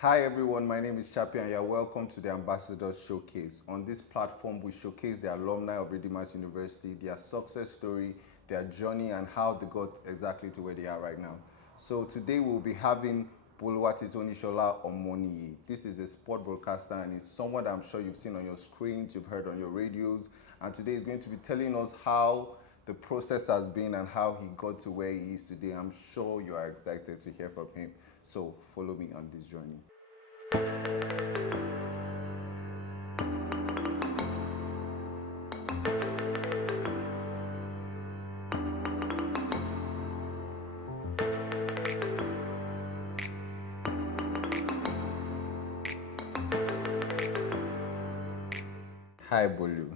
Hi everyone, my name is Chappie and you're welcome to the Ambassadors Showcase. On this platform, we showcase the alumni of Redeemers University, their success story, their journey, and how they got exactly to where they are right now. So today we'll be having Boluwatitonisola Omoniyi. This is a sport broadcaster and he's someone that I'm sure you've seen on your screens, you've heard on your radios, and today he's going to be telling us how the process has been and how he got to where he is today. I'm sure you are excited to hear from him. So follow me on this journey. Hi, Bolu.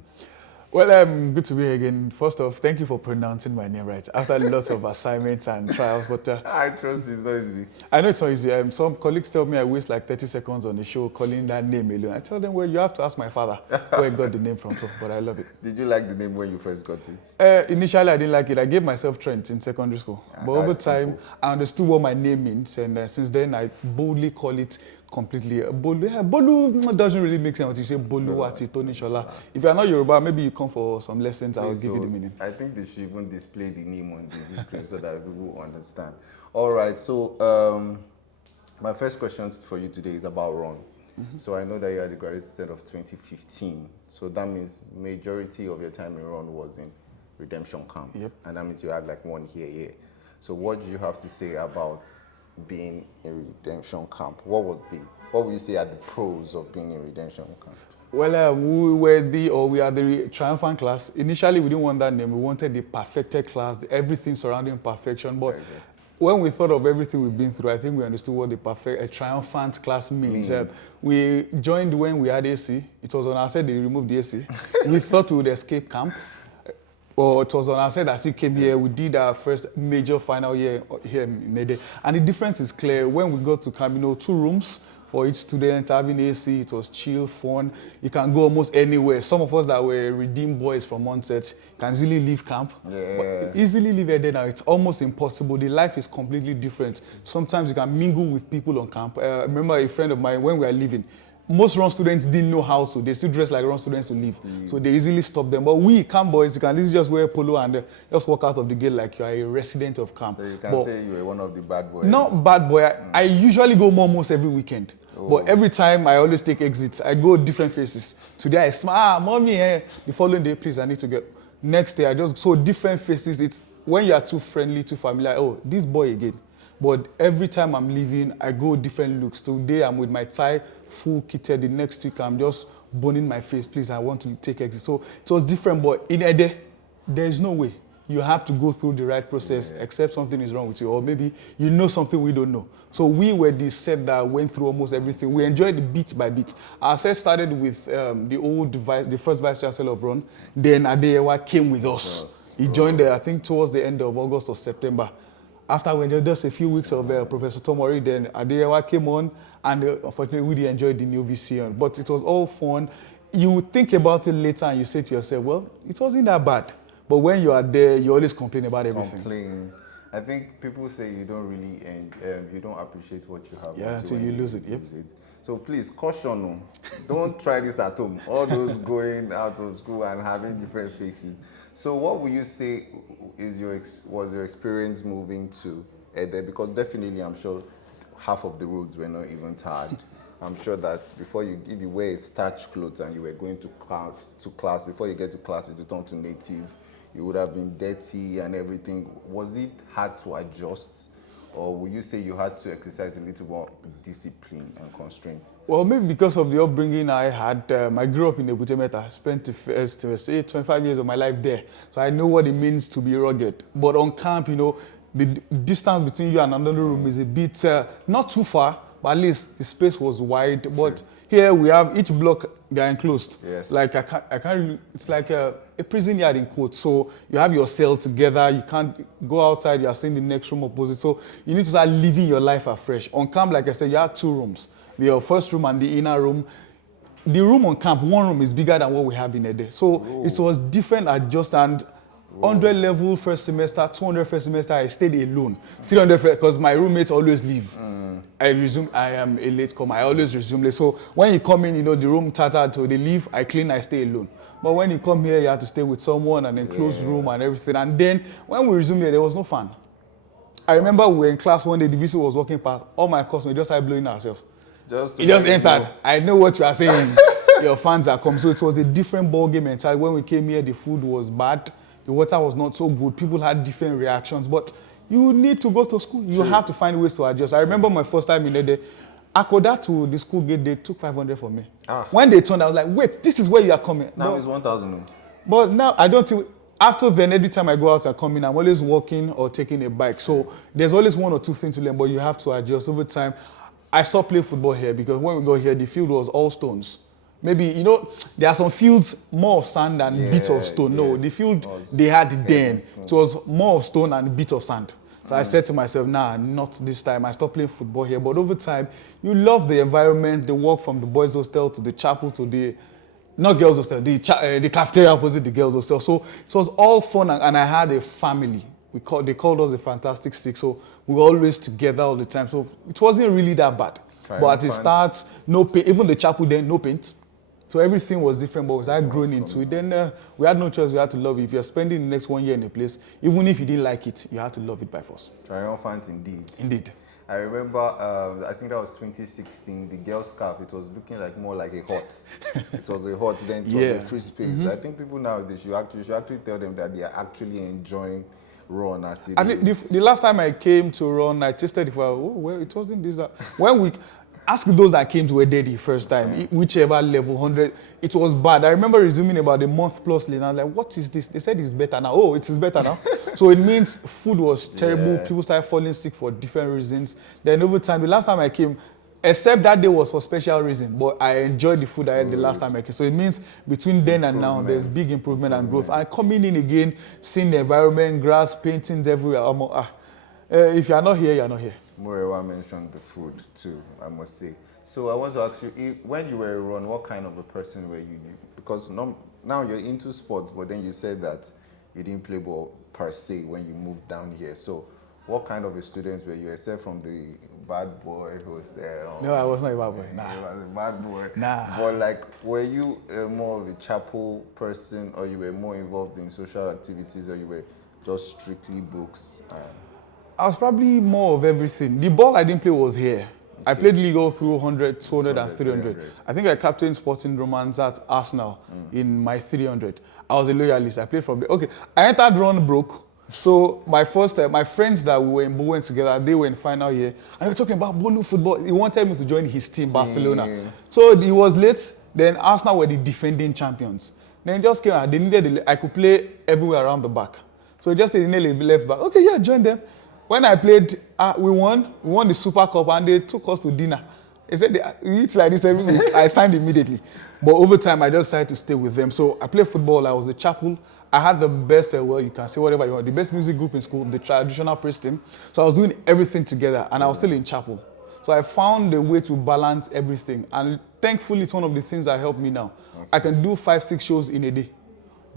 Well, good to be here again. First off, thank you for pronouncing my name right. After lots of assignments and trials, but I trust it's not easy. I know it's not easy. Some colleagues tell me I waste like 30 seconds on the show calling that name alone. I tell them, well, you have to ask my father where I got the name from, but I love it. Did you like the name when you first got it? Initially, I didn't like it. I gave myself Trent in secondary school. But over time, simple. I understood what my name means, and since then, I boldly call it completely. Bolu doesn't really make sense until you say Boluwatitonisola. If you're not Yoruba, maybe you come for some lessons, I'll give you the meaning. I think they should even display the name on the screen so that people understand. All right, so my first question for you today is about run. So I know that you are the graduate student of 2015. So that means majority of your time in run was in redemption camp. Yep. And that means you had like 1 year. So what do you have to say about being in redemption camp? What would you say are the pros of being in redemption camp? Well, we are the triumphant class. Initially, we didn't want that name. We wanted the perfected class, everything surrounding perfection. But when we thought of everything we've been through, I think we understood what a triumphant class means. We joined when we had AC. It was on our side they removed the AC. We thought we would escape camp. Or it was on our side as we came here. We did our first major final year here in Ede. And the difference is clear. When we got to camp, 2 rooms for each student, having AC, it was chill, fun. You can go almost anywhere. Some of us that were redeemed boys from onset can easily leave camp. But easily leave Ede now. It's almost impossible. The life is completely different. Sometimes you can mingle with people on camp. I remember a friend of mine, when we were leaving, most run students didn't know how to. They still dress like run students to leave. So they easily stop them. But we, camp boys, you can easily just wear polo and just walk out of the gate like you are a resident of camp. So you can say you were one of the bad boys. Not bad boy. I usually go almost every weekend. But every time I always take exits. I go different faces. Today I smile, mommy, the following day, please, I need to get. Next day, so different faces. It's when you are too friendly, too familiar, oh, this boy again. But every time I'm leaving, I go different looks. Today I'm with my tie full kitted. The next week I'm just boning my face. Please, I want to take exit. So it was different. But in Ede, there is no way. You have to go through the right process, except something is wrong with you, or maybe you know something we don't know. So we were the set that went through almost everything. We enjoyed it bit by bit. Our set started with the first vice chancellor of Ron. Then Adeyewa came with us. He joined I think towards the end of August or September. After we enjoyed just a few weeks of Professor Tomori, then Adeyewa came on, and unfortunately we really enjoyed the new VC. But it was all fun. You think about it later and you say to yourself, well, it wasn't that bad. But when you are there, you always complain about everything. I think people say you don't really you don't appreciate what you have. Yeah, until you lose it. Yep. So please, caution, don't try this at home. All those going out of school and having different faces. So what would you say was your experience moving to Ede? Because definitely I'm sure half of the roads were not even tarred. I'm sure that if you wear starch clothes and you were going to class, before you get to class, it turn to native, you would have been dirty and everything. Was it hard to adjust? Or would you say you had to exercise a little more discipline and constraint? Well, maybe because of the upbringing I had. I grew up in Ebutemeta. I spent the first 25 years of my life there. So I know what it means to be rugged. But on camp, the distance between you and another room is a bit, not too far, but at least the space was wide. Sure. But here we have each block, they're enclosed. Yes. Like I can't really, it's like a prison yard in quotes. So you have your cell together, you can't go outside, you are seeing the next room opposite. So you need to start living your life afresh. On camp, like I said, you have 2 rooms. Your first room and the inner room. The room on camp, one room is bigger than what we have in Ede. So it was different adjust, and 100 level first semester, 200 first semester, I stayed alone. 300 because my roommates always leave. I am a late comer. I always resume late. So when you come in, the room tattered, so they leave, I clean, I stay alone. But when you come here, you have to stay with someone and then close room and everything. And then when we resumed here, there was no fan. I remember we were in class one day, the VC was walking past, all my classmates just started blowing ourselves. He just entered. I know what you are saying. Your fans are come. So it was a different ball game entirely. When we came here, the food was bad. The water was not so good. People had different reactions. But you need to go to school. You have to find ways to adjust. I remember my first time in there, Akoda to the school gate, they took 500 from me. When they turned, I was like, wait, this is where you are coming. Now it's 1,000. But now, I don't think... After then, every time I go out and come in, I'm always walking or taking a bike. So there's always one or two things to learn, but you have to adjust over time. I stopped playing football here because when we got here, the field was all stones. Maybe, there are some fields more of sand than bits of stone. No, the field they had then, it was more of stone and bits of sand. So I said to myself, nah, not this time. I stopped playing football here. But over time, you love the environment, the walk from the boys' hostel to the chapel to the... Not girls' hostel, the cafeteria opposite the girls' hostel. So it was all fun, and I had a family. They called us the Fantastic Six, so we were always together all the time. So it wasn't really that bad. But at the start, no paint. Even the chapel then, no paint. So everything was different, but we started growing into it. Then we had no choice, we had to love it. If you're spending the next 1 year in a place, even if you didn't like it, you had to love it by force. Triumphant indeed. Indeed. I remember, I think that was 2016, the girls' scarf, it was looking more like a hut. It was a hut, then it was a free space. I think people nowadays, you should actually tell them that they are actually enjoying run as it is. The last time I came to run, I tasted it well, it wasn't this. When we ask those that came to a day the first time, whichever level, 100, it was bad. I remember resuming about a month plus later, I'm like, what is this? They said it's better now. Oh, it is better now. So it means food was terrible. People started falling sick for different reasons. Then over time, the last time I came, except that day was for special reason, but I enjoyed the food I had the last time I came. So it means between then and now, there's big improvement and growth. And coming in again, seeing the environment, grass, paintings everywhere. If you're not here, you're not here. Morewa mentioned the food too, I must say. So I want to ask you, when you were around, what kind of a person were you? Because now you're into sports, but then you said that you didn't play ball per se when you moved down here. So what kind of a student were you, except from the bad boy who was there? No, I was not a bad boy. Nah. You were a bad boy. Nah. But were you more of a chapel person, or you were more involved in social activities, or you were just strictly books? I was probably more of everything. The ball I didn't play was here. Okay. I played league all through 100, 200, and 300. I think I captained Sporting Romance at Arsenal in my 300. I was a loyalist. I played from there. Okay, I entered run broke. So my friends that we were in Boluwatitonisola together, they were in final year. And we were talking about Bolu football. He wanted me to join his team, Barcelona. So he was late. Then Arsenal were the defending champions. Then he just came out. They needed I could play everywhere around the back. So he just said, left back. Okay, yeah, join them. When I played, we won the Super Cup, and they took us to dinner. They said, we eat like this every week. I signed immediately. But over time, I just decided to stay with them. So I played football. I was a chapel. I had the best, you can say whatever you want, the best music group in school, the traditional praise team. So I was doing everything together, and I was still in chapel. So I found a way to balance everything. And thankfully, it's one of the things that helped me now. Okay. I can do 5-6 shows in a day.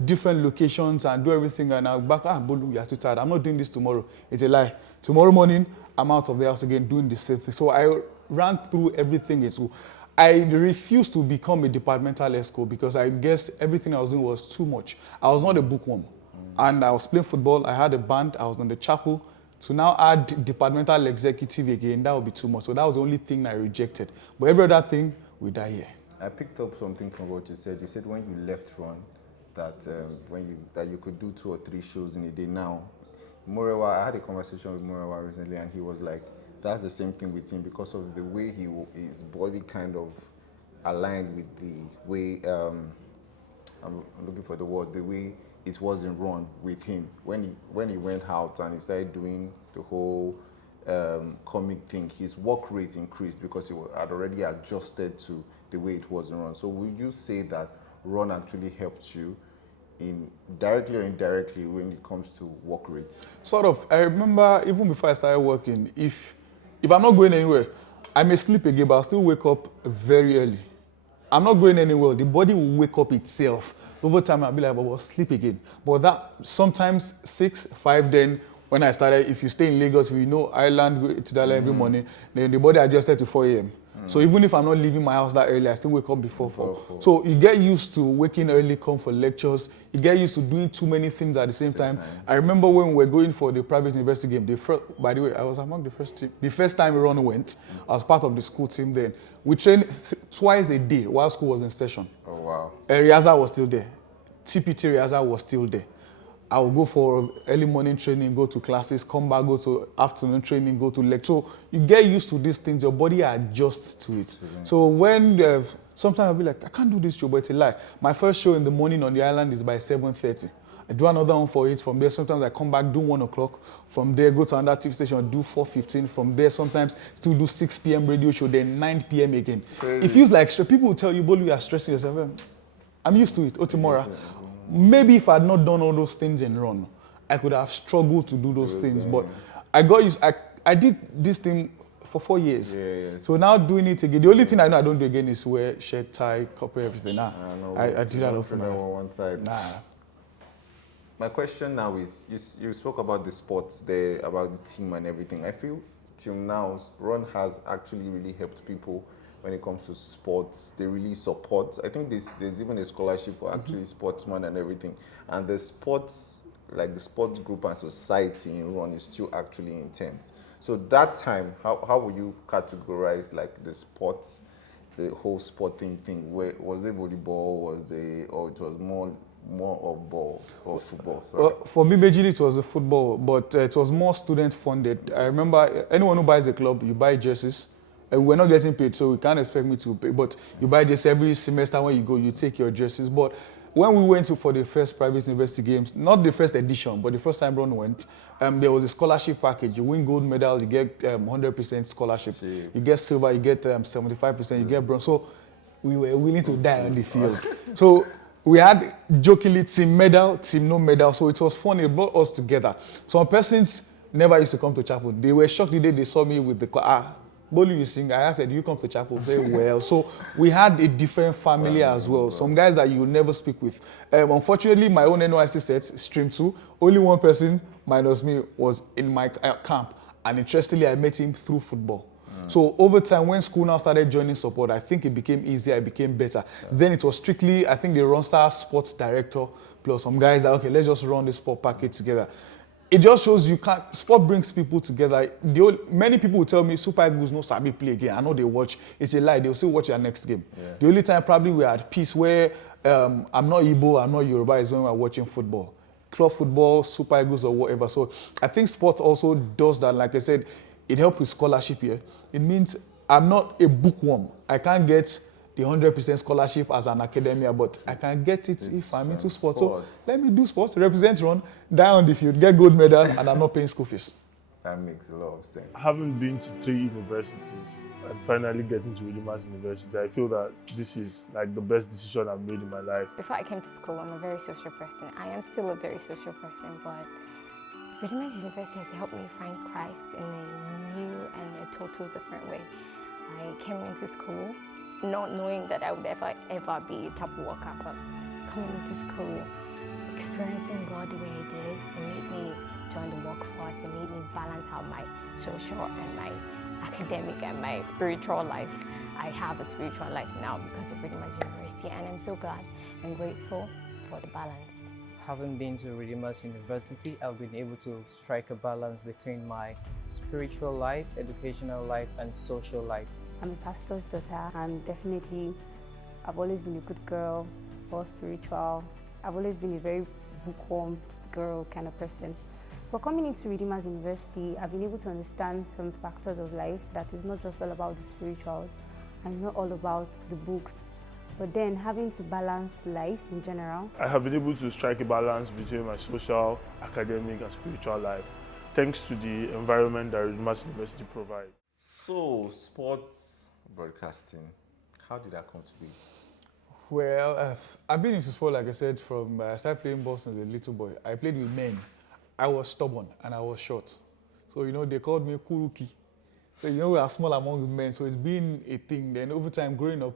Different locations and do everything, and I'll back, Bolu, you're too tired. I'm not doing this tomorrow. It's a lie. Tomorrow morning, I'm out of the house again doing the same thing. So I ran through everything in school. I refused to become a departmental ESCO because I guess everything I was doing was too much. I was not a bookworm. And I was playing football, I had a band, I was in the chapel. To now add departmental executive again, that would be too much. So that was the only thing I rejected. But every other thing, we die here. I picked up something from what you said. You said when you left run, that you could do 2 or 3 shows in a day. Now, Morewa, I had a conversation with Morewa recently, and he was like, that's the same thing with him because of the way his body kind of aligned with the way, I'm looking for the word, the way it wasn't run with him. When he went out and he started doing the whole comic thing, his work rate increased because he had already adjusted to the way it wasn't run. So would you say that run actually helped you in directly or indirectly when it comes to work rates? Sort of. I remember even before I started working, if I'm not going anywhere, I may sleep again, but I'll still wake up very early. I'm not going anywhere. The body will wake up itself. Over time, I'll be like, well, sleep again. But that sometimes 6, 5, then when I started, if you stay in Lagos, if you know Ireland, go to that every morning, then the body adjusted to 4 a.m. So even if I'm not leaving my house that early, I still wake up before 4. So you get used to waking early, come for lectures. You get used to doing too many things at the same time. I remember when we were going for the private university game, by the way, I was among the first team. The first time Ron went, I was part of the school team then. We trained twice a day while school was in session. Oh, wow. Riaza was still there. TPT Riaza was still there. I will go for early morning training, go to classes, come back, go to afternoon training, go to lecture. So you get used to these things, your body adjusts to it. So when sometimes I'll be like, I can't do this show, but it's a lie. My first show in the morning on the island is by 7:30. I do another one for 8. From there, sometimes I come back, do 1 o'clock. From there, go to another TV station, do 4:15. From there, sometimes still do 6 p.m. radio show, then 9 p.m. again. Crazy. It feels like people will tell you, Bolu, you are stressing yourself. I'm used to it. Tomorrow. Maybe if I had not done all those things in run, I could have struggled to do those things. But I got used. I did this thing for 4 years. Yes. So now doing it again. The only thing I know I don't do again is wear shirt, tie, corporate, everything. Nah, I do that also. One side. Nah. My question now is, you spoke about the sports there, about the team and everything. I feel till now, Ron has actually really helped people when it comes to sports. They really support. I think there's even a scholarship for actually sportsmen and everything. And the sports, like the sports group and society in Ron is still actually intense. So that time, how would you categorize like the sports, the whole sporting thing? Where was there volleyball? Or it was more of ball or football? Sorry. Well, for me, majorly it was a football, but it was more student funded. I remember anyone who buys a club, you buy jerseys. We're not getting paid, so we can't expect me to pay. But you buy this every semester when you go, you take your jerseys. But when we went for the first private university games, not the first edition, but the first time Ron went, there was a scholarship package. You win gold medal, you get 100% scholarship. You get silver, you get 75%, you get bronze. So we were willing to die on the field. So we had jokingly team medal, team no medal. So it was fun. It brought us together. Some persons never used to come to chapel. They were shocked the day they saw me with the Bolu, you sing. I asked, do you come to chapel? Very well. So we had a different family as well. Some guys that you will never speak with. Unfortunately, my own NYC set, stream 2, only one person minus me was in my camp. And interestingly, I met him through football. So over time, when school now started joining support, I think it became easier, it became better. Then it was strictly, I think the Ronstar sports director plus some guys that, okay, let's just run the sport package together. It just shows you can't, sport brings people together. Many people will tell me Super Eagles no sabi play again. I know they watch, it's a lie, they'll still watch their next game. The only time probably we're at peace where I'm not Igbo, I'm not Yoruba is when we're watching football. Club football, Super Eagles or whatever. So I think sports also does that. Like I said, it helps with scholarship here. It means I'm not a bookworm. I can't get the 100% scholarship as an academia, but I can get it if I'm into sports. So let me do sports, represent Ron, die on the field, get gold medal, and I'm not paying school fees. That makes a lot of sense. Having been to 3 universities and finally getting to Williams University, I feel that this is like the best decision I've made in my life. Before I came to school, I'm a very social person. I am still a very social person, but Williams University has helped me find Christ in a new and a total different way. I came into school not knowing that I would ever be a top worker, but coming into school, experiencing God the way I did, it made me join the workforce. It made me balance out my social and my academic and my spiritual life. I have a spiritual life now because of Williams University, and I'm so glad and grateful for the balance. Having been to Williams University, I've been able to strike a balance between my spiritual life, educational life, and social life. I'm a pastor's daughter, and definitely I've always been a good girl, all spiritual. I've always been a very bookworm girl kind of person. But coming into Williams University, I've been able to understand some factors of life that is not just all about the spirituals and not all about the books, but then having to balance life in general. I have been able to strike a balance between my social, academic, and spiritual life, thanks to the environment that Williams University provides. So, sports broadcasting, how did that come to be? Well, I've been into sport, like I said, from I started playing ball since a little boy. I played with men. I was stubborn and I was short. So, they called me Kuruki. So, we are small among men, so it's been a thing. Then over time, growing up,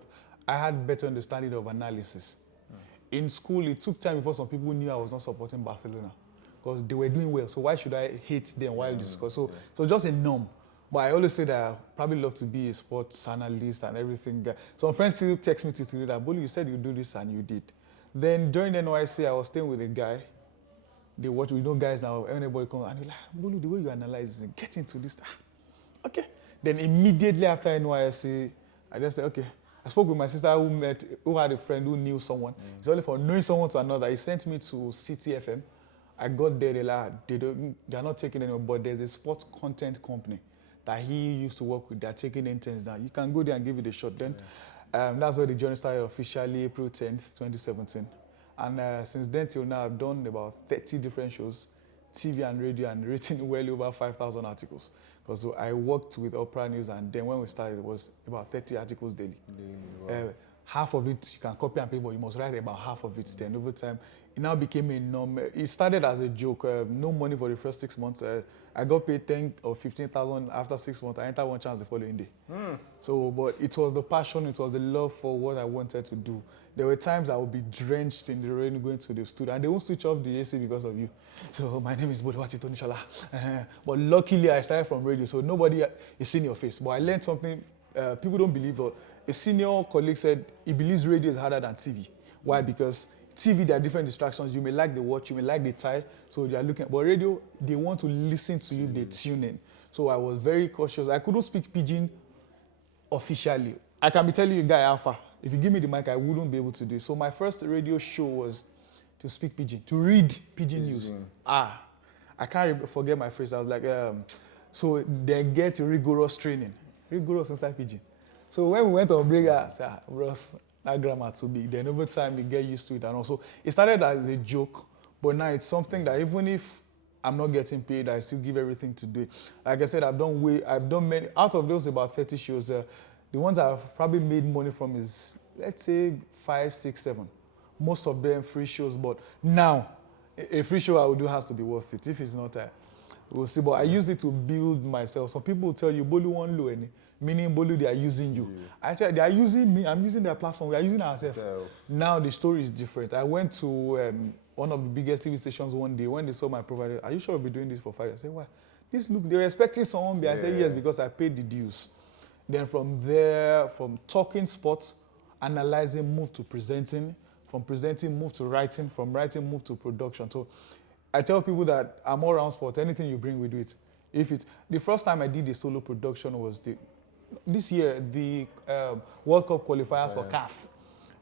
I had better understanding of analysis. In school, it took time before some people knew I was not supporting Barcelona because they were doing well. So why should I hate them while discuss? So just a norm. But I always say that I probably love to be a sports analyst and everything. Some friends still text me to do that. Bolu, you said you do this and you did. Then during NYC, I was staying with a guy. They watch, we know guys now, anybody come and they're like, Bolu, the way you analyze this, get into this. Okay. Then immediately after NYC, I just said, okay. I spoke with my sister who had a friend who knew someone. It's only for knowing someone to another. He sent me to City FM. I got there, they're not taking anyone, but there's a sports content company that he used to work with. They're taking interns now. You can go there and give it a shot. Then that's where the journey started officially, April 10th, 2017. And since then till now, I've done about 30 different shows, TV and radio, and written well over 5,000 articles. Because I worked with Opera News, and then when we started, it was about 30 articles daily. Wow. Half of it you can copy and paste, but you must write about half of it. Then over time, it now became a norm. It started as a joke. No money for the first 6 months. I got paid 10 or 15,000 after 6 months. I entered one chance the following day. So, but it was the passion, it was the love for what I wanted to do. There were times I would be drenched in the rain going to the studio, and they won't switch off the AC because of you. So my name is Boluwatitonisola. But luckily, I started from radio, so nobody is seeing your face. But I learned something people don't believe. A senior colleague said he believes radio is harder than TV. Why? Because TV, there are different distractions. You may like the watch, you may like the tie, so they are looking. But radio, they want to listen to you, they tune in. So I was very cautious. I couldn't speak pidgin officially. I can be telling you, guy alpha, if you give me the mic, I wouldn't be able to do it. So my first radio show was to speak pidgin, to read pidgin news. I can't forget my phrase. I was like, so they get rigorous training. Rigorous inside pidgin. So when we went on break, I said, Ross, that grammar too big. Then over time, you get used to it. And also, it started as a joke, but now it's something that even if I'm not getting paid, I still give everything to do it. Like I said, I've done many. Out of those about 30 shows, the ones I've probably made money from is, let's say, 5, 6, 7. Most of them free shows, but now, a free show I will do has to be worth it. If it's not, we'll see. But I used it to build myself. Some people will tell you, Bolu won't low any, meaning Bolu, they are using you. Actually, they are using me. I'm using their platform. We are using ourselves. Now the story is different. I went to one of the biggest TV stations one day. When they saw my profile, are you sure we'll be doing this for 5 years? I said, why? They were expecting someone. I said, yes, because I paid the dues. Then from there, from talking sports, analyzing, move to presenting. From presenting, move to writing. From writing, move to production. So I tell people that I'm all around sport. Anything you bring, we do it. The first time I did a solo production was this year, the World Cup qualifiers for CAF.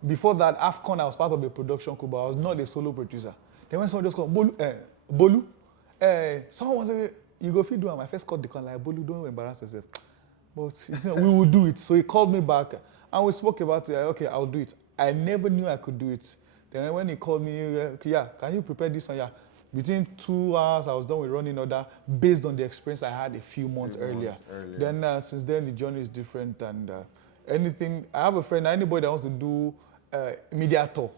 Before that, AFCON, I was part of a production crew, but I was not a solo producer. Then when someone just called, Bolu, someone was like, you go feed do my first cut the call, like, Bolu, don't embarrass yourself. But we will do it. So he called me back, and we spoke about it. Okay, I'll do it. I never knew I could do it. Then when he called me, can you prepare this one? Yeah. Between 2 hours, I was done with running order based on the experience I had a few months earlier. Then since then, the journey is different. And anything, I have a friend, anybody that wants to do media tour,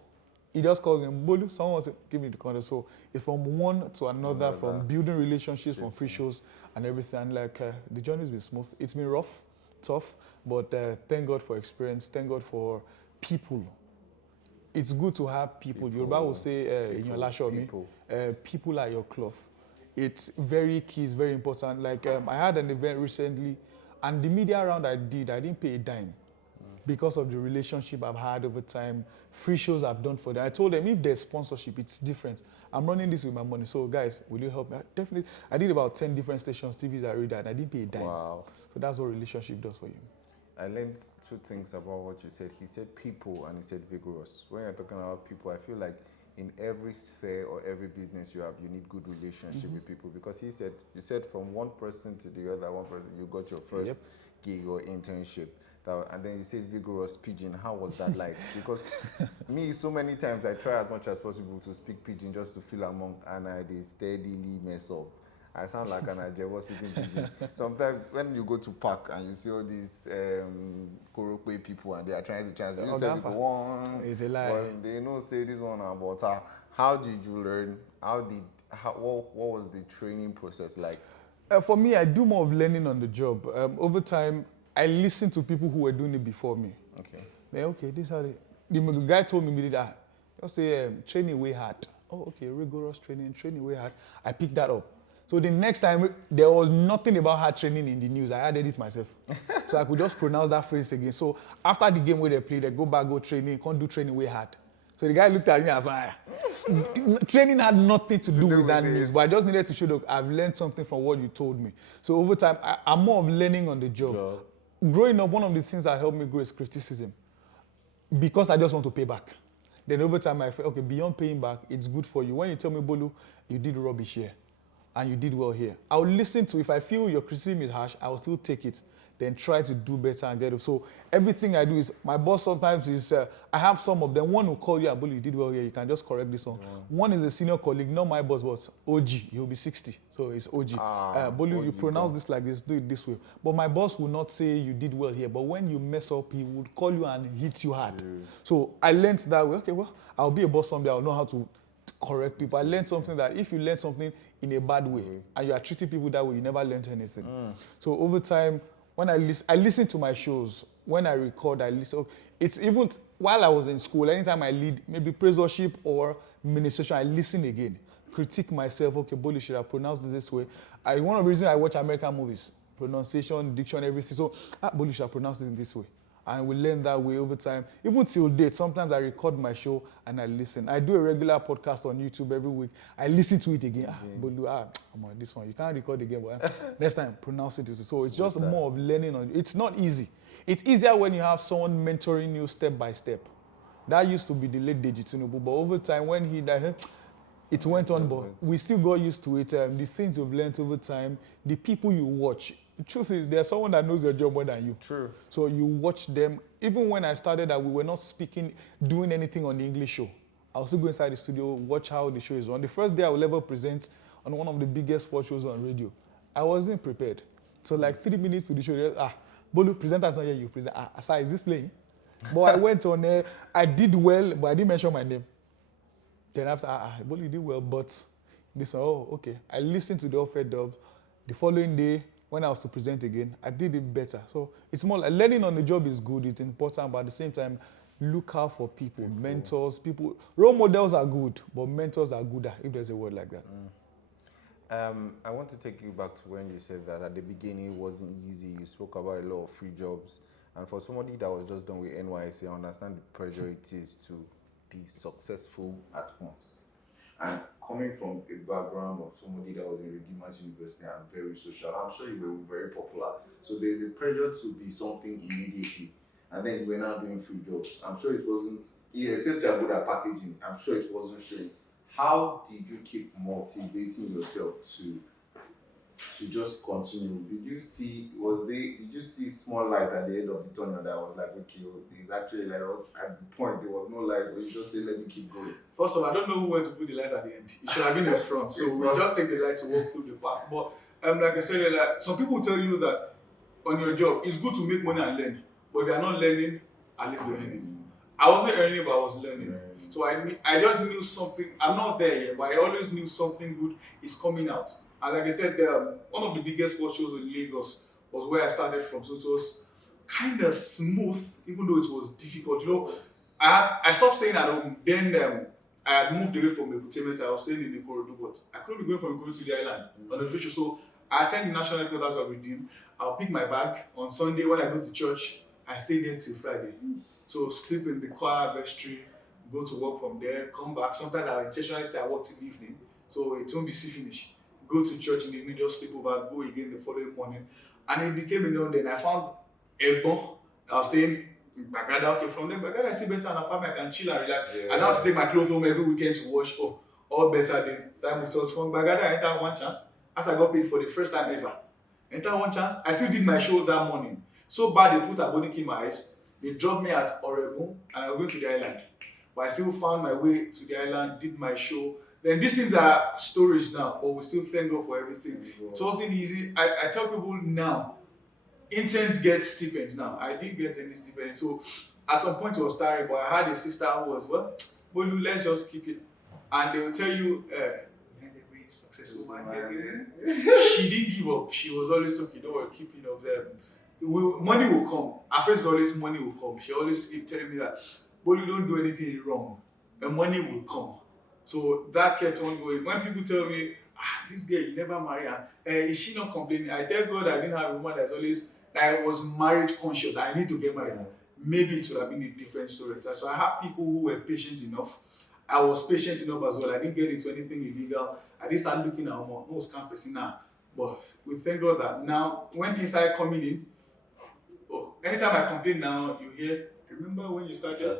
he just calls him, Bolu, someone wants to give me the contact. So it's from one to another, from building relationships, from free shows and everything. And like the journey's been smooth. It's been rough, tough, but thank God for experience. Thank God for people. It's good to have people. Yoruba will say in your lash of me, people are your cloth. It's very key, it's very important. Like I had an event recently, and the media round I didn't pay a dime because of the relationship I've had over time, free shows I've done for them. I told them if there's sponsorship, it's different. I'm running this with my money. So guys, will you help me? Definitely. I did about 10 different stations, TVs I read that, and I didn't pay a dime. Wow. So that's what relationship does for you. I learned 2 things about what you said. He said people and he said vigorous. When you're talking about people, I feel like in every sphere or every business you have, you need good relationship with people, because you said from one person to the other, one person, you got your first gig or internship. And then you said vigorous pidgin. How was that like? Because me, so many times I try as much as possible to speak pidgin just to feel among, and I steadily mess up. I sound like an Ajewa speaking pidgin. Sometimes when you go to park and you see all these Korokwe people and they are trying to translate, you say people one, it's a lie. But they know say this one about how did you learn? What was the training process like? For me, I do more of learning on the job. Over time, I listen to people who were doing it before me. Okay. Man, okay, this how the guy told me that. Just say training way hard. Oh, okay, rigorous training way hard. I picked that up. So the next time there was nothing about hard training in the news. I added it myself, so I could just pronounce that phrase again. So after the game where they play, they go back, go training, can't do training way hard. So the guy looked at me and was like, training had nothing to do with that news, but I just needed to show that I've learned something from what you told me. So over time, I'm more of learning on the job. Growing up, one of the things that helped me grow is criticism, because I just want to pay back. Then over time, I felt, okay, beyond paying back, it's good for you. When you tell me, Bolu, you did rubbish here, and you did well here, I'll listen to. If I feel your criticism is harsh, I will still take it, then try to do better and get it. So everything I do is, my boss sometimes is, I have some of them. One will call you, Bolu, you did well here, you can just correct this one. One is a senior colleague, not my boss, but OG, he'll be 60, so it's OG. Bolu, you pronounce this like this, do it this way. But my boss will not say you did well here, but when you mess up, he would call you and hit you hard. So I learned that way, okay, well, I'll be a boss someday, I'll know how to correct people. I learned something that if you learn something in a bad way and you are treating people that way, you never learned anything. So over time, when I listen to my shows. When I record, I listen. It's even while I was in school, anytime I lead maybe praise worship or ministration, I listen again, critique myself. Okay, Bolu, should I pronounce this way? One of the reasons I watch American movies, pronunciation, diction, everything. So, Bolu, should I pronounce this way? And we learn that way over time. Even till date, sometimes I record my show and I listen. I do a regular podcast on YouTube every week. I listen to it again. Bolu, I'm on this one. You can't record again, but next time, pronounce it. So it's just more of learning. It's not easy. It's easier when you have someone mentoring you step by step. That used to be the late Tinubu, but over time, when he died, it went on, but we still got used to it. The things you've learned over time, the people you watch. The truth is, there's someone that knows your job more than you. True. So you watch them. Even when I started, we were not doing anything on the English show. I'll still go inside the studio, watch how the show is run. The first day I will ever present on one of the biggest sports shows on radio, I wasn't prepared. So like 3 minutes to the show, Bolu, presenter's not here, you present. Asai, is this playing? But I went on there, I did well, but I didn't mention my name. Then after, Bolu, you did well, but this one, okay. I listened to the offered dub. The following day, when I was to present again, I did it better. So it's more like learning on the job is good, it's important, but at the same time, look out for people, mentors, people. Role models are good, but mentors are gooder, if there's a word like that. I want to take you back to when you said that at the beginning it wasn't easy. You spoke about a lot of free jobs. And for somebody that was just done with NYC, I understand the pressure it is to be successful at once. And coming from a background of somebody that was in Redeemers University and very social, I'm sure you were very popular. So there's a pressure to be something immediately. And then you were now doing free jobs. I'm sure it wasn't, except you're good at packaging, I'm sure it wasn't showing. How did you keep motivating yourself to just continue? Did you see small light at the end of the tunnel that was like, okay, there's actually like at the point there was no light, but you just say, let me keep going? First of all, I don't know who went to put the light at the end. It should have been in front. So we just take the light to walk through the path. But like I said, like, some people tell you that on your job, it's good to make money and learn. But if you're not learning, at least you're earning. I wasn't earning, but I was learning. So I just knew something. I'm not there yet, but I always knew something good is coming out. And like I said, one of the biggest sports shows in Lagos was where I started from. So it was kind of smooth, even though it was difficult. You know, I stopped staying at home. Then I had moved away from entertainment. I was staying in the corridor, but I couldn't be going from Ikorodu to the island on the official. So I attend the national headquarters of Redeem. I'll pick my bag on Sunday when I go to church. I stay there till Friday. So sleep in the choir vestry, go to work from there, come back. Sometimes I'll intentionally stay at work till evening, so it won't be finished. Go to church in the evening, just sleep over, go again the following morning. And it became a known. Then I found Egbon. I was staying in Bagada. Okay, from there, Bagada I see better an apartment, I can chill and relax. I don't have to take my clothes home every weekend to wash. All better then. So I moved to from Bagada. I entered One Chance. After I got paid for the first time ever. Entered One Chance. I still did my show that morning. So bad they put Aboniki in my eyes. They dropped me at Oregon and I was going to the island. But I still found my way to the island, did my show. Then these things are stories now, but we still thank God for everything. It wasn't easy. I tell people now, interns get stipends now. I didn't get any stipends. So at some point it was tiring, but I had a sister who was, Bolu, let's just keep it. And they will tell you, successful man. She didn't give up. She was always okay, don't worry, keep it up there. money will come. At first, always money will come. She always keep telling me that, but you don't do anything wrong, and money will come. So that kept on going. When people tell me, this girl you never marry her, is she not complaining? I tell God I didn't have a woman that's always that I was marriage conscious. I need to get married. Maybe it would have been a different story. So I have people who were patient enough. I was patient enough as well. I didn't get into anything illegal. I didn't start looking at more. No scam person now. But we thank God that now, when things started coming in, anytime I complain now, you hear, remember when you started?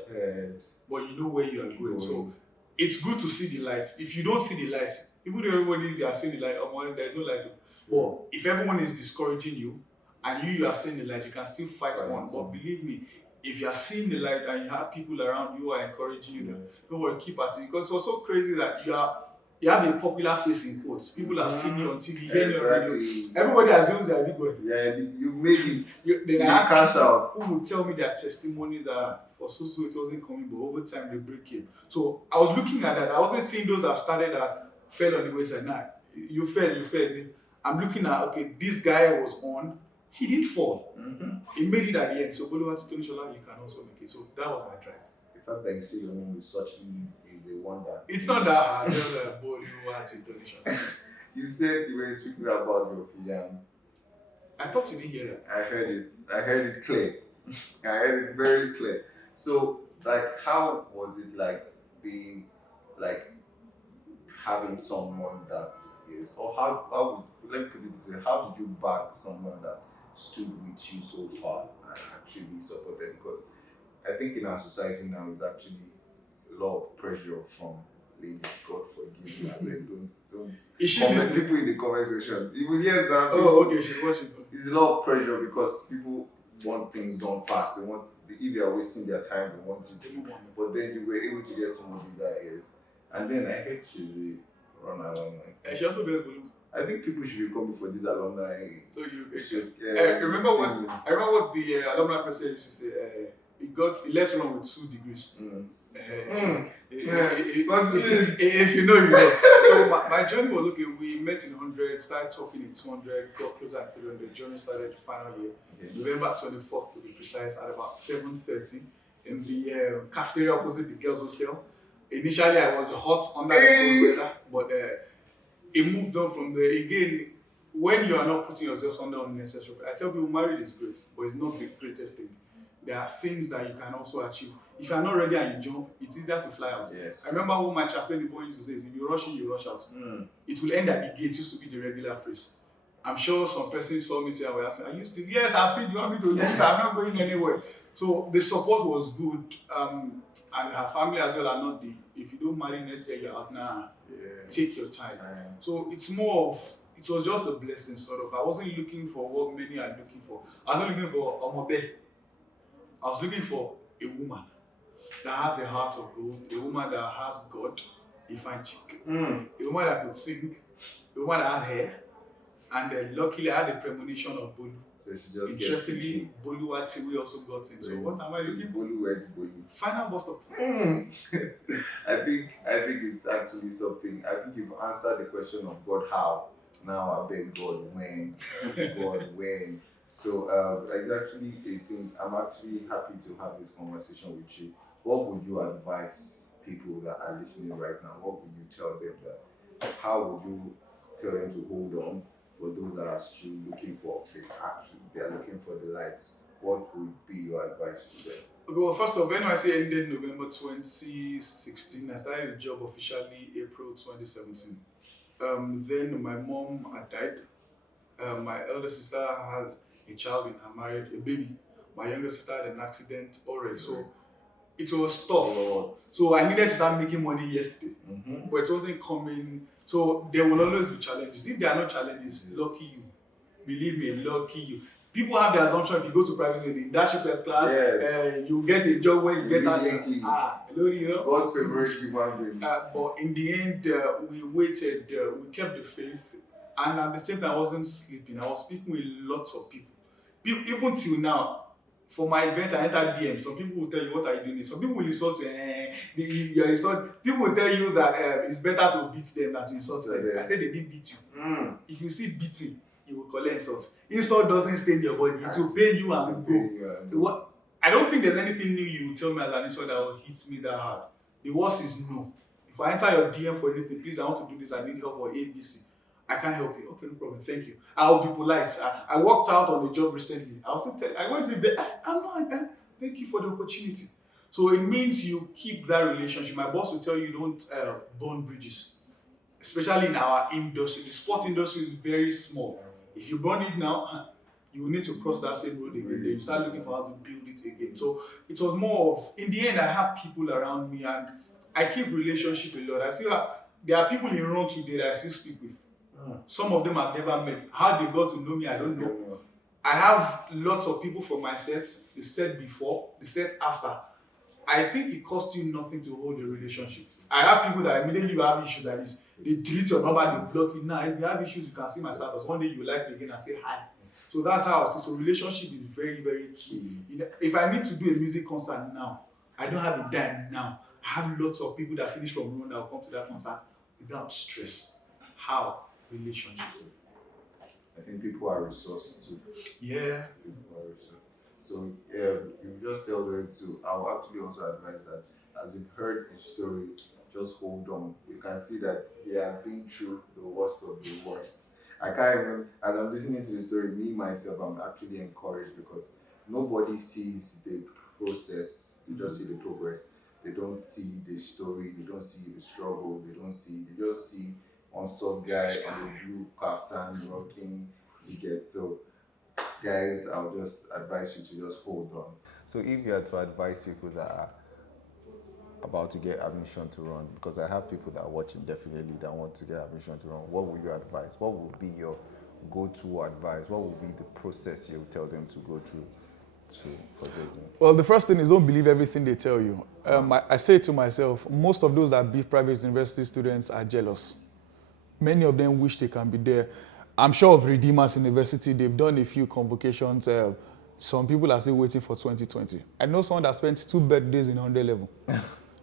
But you know where you are going. So it's good to see the light. If you don't see the light, even though everybody they are seeing the light, there's no light. But if everyone is discouraging you and you are seeing the light, you can still fight on. But believe me, if you are seeing the light and you have people around you who are encouraging you, don't worry, keep at it. Because it was so crazy that you have a popular face in quotes. People are seeing you on TV, hearing you on radio. Everybody assumes they are big boy. Yeah, you made it. Then I cash out. Who will tell me their testimonies are for so it wasn't coming, but over time the break came. So I was looking at that. I wasn't seeing those that started that fell on the wayside. Nah, you fell. I'm looking at, okay, this guy was on. He didn't fall. He made it at the end. So Boluwatitonisola, you can also make it. So that was my drive. The fact that you say your name with such ease is a wonder. It's not that hard. Just Boluwatitonisola. You said you were speaking about your fiance. I thought you didn't hear that. I heard it clear. I heard it very clear. So, like, how was it like being, like, having someone that is, or how let me put it this way, how did you back someone that stood with you so far and actually supported? Because I think in our society now is actually a lot of pressure from ladies. God forgive me, and then don't Is she comment listening? people in the comment section. You will hear that. Oh, okay, she's watching too. It's a lot of pressure because people want things done fast. They want, if they are wasting their time, they want it. But then you were able to get someone with that is. And then I heard she's a runner alumni. And she also does Bolu. I think people should be coming for this alumni. So you should, remember what the alumni president used to say? He left on with 2 degrees. If you know, you know. So my journey was okay. We met in 100, started talking in 200, got closer at 300. Journey started final year, November 24th to be precise, at about 7:30 in the cafeteria opposite the girls' hostel. Initially, I was hot under the cold weather, but it moved on from there. Again, when you are not putting yourself under unnecessary, I tell people marriage is great, but it's not the greatest thing. There are things that you can also achieve. If you are not ready and you jump, it's easier to fly out. Yes. I remember what my chaplain boy used to say is, if you rush in, you rush out. It will end at the gate. Used to be the regular phrase. I'm sure some person saw me today and were asking, are you still? Yes, I'm still. You want me to leave? I'm not going anywhere. So the support was good. And her family as well are not the, if you don't marry next year, you're out now. Take your time. So it's more of, it was just a blessing, sort of. I wasn't looking for what many are looking for. I wasn't looking for Omobe. I was looking for a woman that has the heart of gold, a woman that has God, a fine chick, a woman that could sing, a woman that had hair, and luckily I had a premonition of Bolu. So she just interestingly, Boluwatiwi also got in. So what am I looking for? Bolu. Final bus stop. I think it's actually something. I think you've answered the question of God how. Now I beg God when. God when. So it's actually a thing. I'm actually happy to have this conversation with you. What would you advise people that are listening right now? What would you tell them how would you tell them to hold on for those that are still looking for, they are looking for the light? What would be your advice to them? Okay, well, first of all, when I say ended November 2016, I started the job officially April 2017. Then my mom had died. My elder sister had a child in her marriage, a baby. My younger sister had an accident already, so it was tough. So I needed to start making money yesterday, but it wasn't coming. So there will always be challenges. If there are no challenges, lucky you. Believe me, lucky you. People have the assumption if you go to private university, dash you first class, you get a job when you get out there. Hello, you know. God's favorite human being. But in the end, we waited, we kept the faith, and at the same time, I wasn't sleeping. I was speaking with lots of people. Even till now, for my event, I entered DM. Some people will tell you, what are you doing? Some people will insult you. People will tell you that it's better to beat them than to insult them. I said they didn't beat you. If you see beating, you will collect insult. Insult doesn't stay in your body. It will pain you and go. What? I don't think there's anything new you will tell me as an insult that will hit me that hard. The worst is no. If I enter your DM for anything, please, I want to do this, I need help for ABC. I can't help you. Okay, no problem. Thank you. I'll be polite. I worked out on a job recently. I was still tell, I went to the I'm not. Thank you for the opportunity. So it means you keep that relationship. My boss will tell you don't burn bridges, especially in our industry. The sport industry is very small. If you burn it now, you will need to cross that same road again. Then you start looking for how to build it again. So it was more of, in the end, I have people around me and I keep relationship a lot. I still have, there are people in Rome today that I still speak with. Some of them I've never met. How they got to know me, I don't know. I have lots of people from my sets, the set before, the set after. I think it costs you nothing to hold a relationship. I have people that immediately you have issues like this, they delete your number, they block you. Now, if you have issues, you can see my status. One day you like me again and say hi. So that's how I see. So relationship is very, very key. If I need to do a music concert now, I don't have a dime now. I have lots of people that finish from Rome that will come to that concert without stress. How? Relationship. I think people are resourced too. Yeah. People are resourced. So you just tell them to. I will actually also advise that as you've heard his story, just hold on. You can see that he has been through the worst of the worst. I can't even, as I'm listening to the story, me myself, I'm actually encouraged because nobody sees the process, they just see the progress. They don't see the story, they don't see the struggle, they just see one soft guy on the blue kaftan rocking, you get. So guys, I'll just advise you to just hold on. So if you had to advise people that are about to get admission to run, because I have people that are watching definitely that want to get admission to run, what would you advise? What would be your go-to advice? What would be the process you would tell them to go through for getting? Well, the first thing is don't believe everything they tell you. I say to myself, most of those that beat private university students are jealous. Many of them wish they can be there. I'm sure of Redeemers University, they've done a few convocations. Some people are still waiting for 2020. I know someone that spent 2 birthdays in 100 level.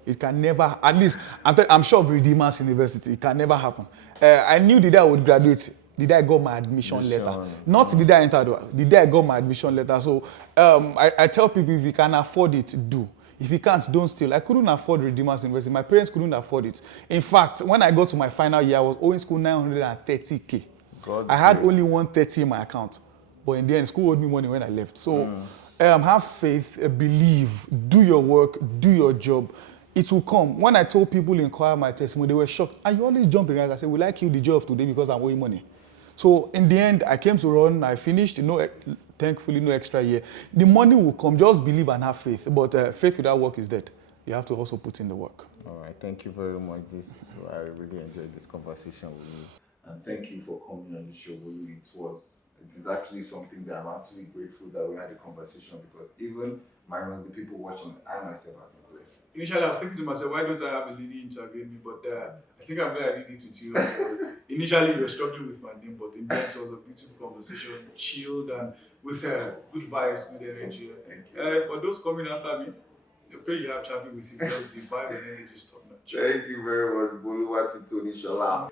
It can never, at least, I'm sure of Redeemers University, it can never happen. I knew the day I would graduate, the day I got my admission letter. Not the day I entered, the day I got my admission letter. So I tell people, if you can afford it, do. If you can't, don't steal. I couldn't afford Redeemers University. My parents couldn't afford it. In fact, when I got to my final year, I was owing school 930K. I had only 130 in my account. But in the end, school owed me money when I left. So have faith, believe, do your work, do your job. It will come. When I told people in choir my testimony, they were shocked. And you always jump in. I said, will I kill the job today because I'm owing money? So in the end, I came to run. I finished. Thankfully, no extra year. The money will come. Just believe and have faith. But faith without work is dead. You have to also put in the work. All right. Thank you very much. I really enjoyed this conversation with you. And thank you for coming on the show, Bolu. It is actually something that I'm actually grateful that we had a conversation because even minus the people watching, I myself have been blessed. Initially, I was thinking to myself, why don't I have a lady interviewing me? But I think I'm glad I did it with you. Initially, you were struggling with my name, but in the end, it was a beautiful conversation, chilled and with good vibes, good energy. Thank you. For those coming after me, I pray you have traffic with you because the vibe and energy is top notch. Thank you very much, Boluwatitonisola.